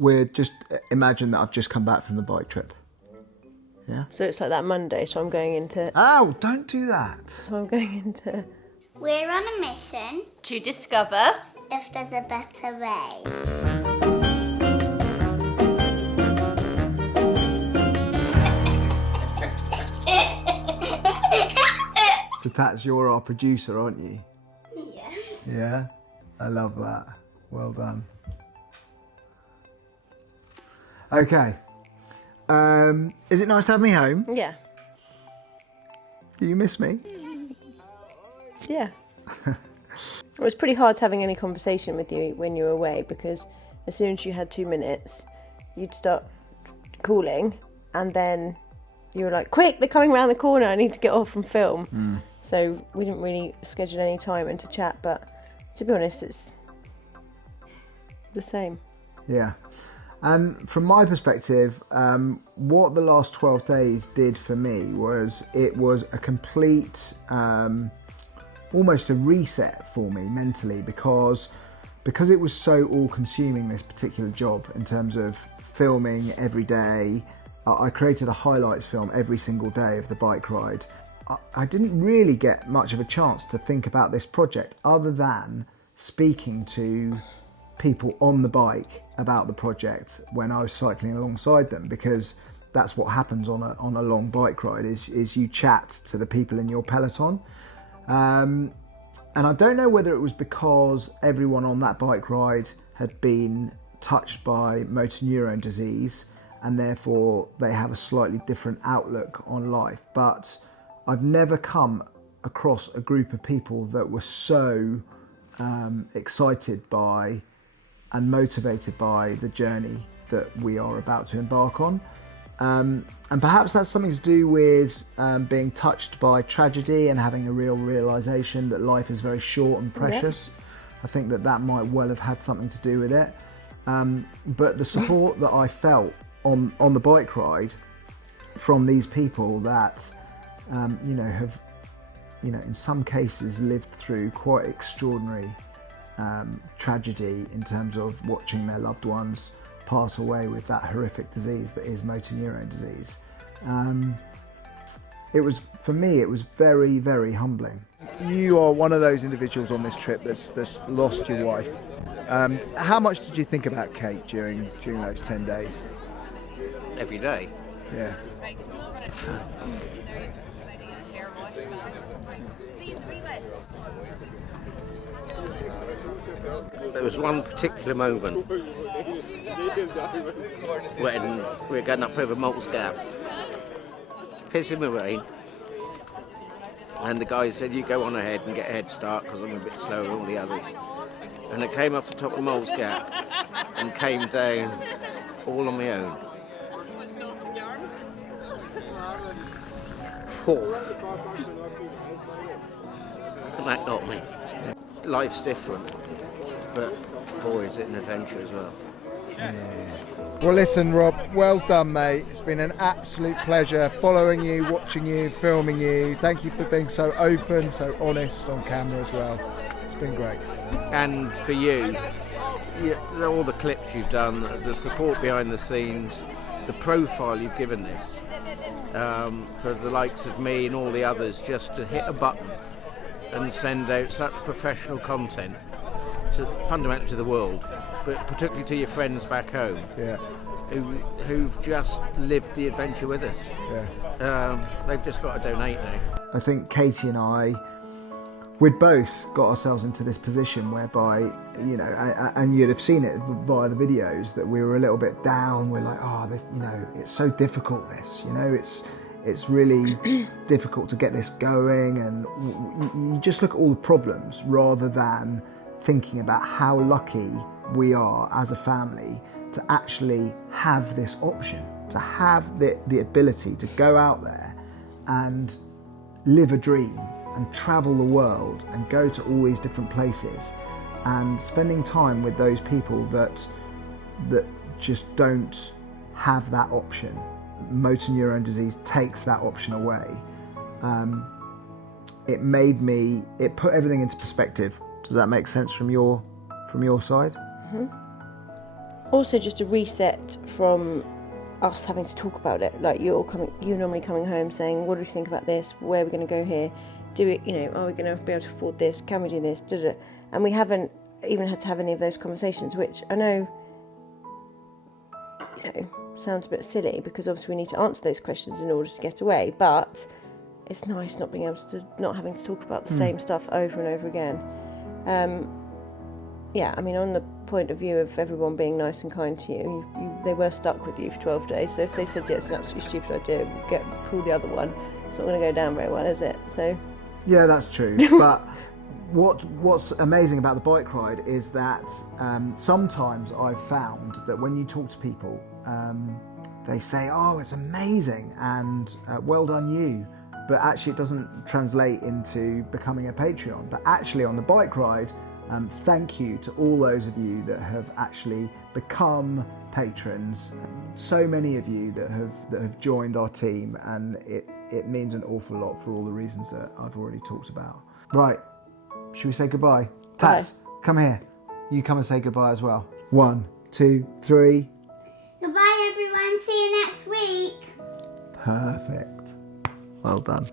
we're just, imagine that I've just come back from the bike trip. Yeah? So it's like that Monday, so I'm going into... Oh, don't do that. So I'm going into... We're on a mission To discover... if there's a better way. So Tats, you're our producer, aren't you? Yes. Yeah? I love that. Well done. Okay. Is it nice to have me home? Yeah. Do you miss me? Yeah. It was pretty hard having any conversation with you when you were away, because as soon as you had 2 minutes, you'd start calling, and then you were like, quick, they're coming around the corner, I need to get off and film. So we didn't really schedule any time in to chat, but to be honest, it's the same. Yeah. And from my perspective, what the last 12 days did for me was, it was a complete, almost a reset for me mentally, because it was so all-consuming, this particular job, in terms of filming every day. I created a highlights film every single day of the bike ride. I didn't really get much of a chance to think about this project other than speaking to people on the bike about the project when I was cycling alongside them, because that's what happens on a long bike ride, is you chat to the people in your peloton. And I don't know whether it was because everyone on that bike ride had been touched by motor neurone disease and therefore they have a slightly different outlook on life, but I've never come across a group of people that were so excited by and motivated by the journey that we are about to embark on. And perhaps that's something to do with being touched by tragedy and having a real realization that life is very short and precious. Yeah. I think that might well have had something to do with it. But the support that I felt on the bike ride from these people that have in some cases lived through quite extraordinary tragedy in terms of watching their loved ones pass away with that horrific disease that is motor neurone disease. It was, for me, it was very, very humbling. You are one of those individuals on this trip that's lost your wife. How much did you think about Kate during those 10 days? Every day. Yeah. There was one particular moment when we were going up over Malt's Gap, pissing with rain, and the guy said, you go on ahead and get a head start because I'm a bit slower than all the others. And I came off the top of Malt's Gap and came down all on my own. And that got me. Life's different, but boy, is it an adventure as well. Yeah. Well, listen, Rob, well done, mate. It's been an absolute pleasure following you, watching you, filming you. Thank you for being so open, so honest on camera as well. It's been great. And for you, all the clips you've done, the support behind the scenes, the profile you've given this, for the likes of me and all the others, just to hit a button and send out such professional content fundamentally to the world, but particularly to your friends back home, yeah, who've just lived the adventure with us. Yeah. They've just got to donate now. I think Katie and I, we'd both got ourselves into this position whereby, and you'd have seen it via the videos, that we were a little bit down. We're like, it's so difficult, this, it's really difficult to get this going, and you just look at all the problems rather than thinking about how lucky we are as a family to actually have this option, to have the ability to go out there and live a dream and travel the world and go to all these different places, and spending time with those people that just don't have that option. Motor neurone disease takes that option away. It put everything into perspective. Does that make sense from your side? Mm-hmm. also just a reset from us having to talk about it. Like you're normally coming home saying, what do we think about this? Where are we going to go here? Do it, are we going to be able to afford this? Can we do this? Da-da. And we haven't even had to have any of those conversations, which I know, sounds a bit silly because obviously we need to answer those questions in order to get away, but it's nice not having to talk about the same stuff over and over again. On the point of view of everyone being nice and kind to you, they were stuck with you for 12 days, so if they said, yeah, it's an absolutely stupid idea, pull the other one, it's not going to go down very well, is it? So yeah, that's true. But what's amazing about the bike ride is that sometimes I've found that when you talk to people, they say, oh, it's amazing and well done you, but actually it doesn't translate into becoming a Patreon. But actually on the bike ride, thank you to all those of you that have actually become patrons. So many of you that have joined our team, and it means an awful lot for all the reasons that I've already talked about. Right, should we say goodbye? Tats, come here. You come and say goodbye as well. 1, 2, 3. Goodbye, everyone. See you next week. Perfect. Well done.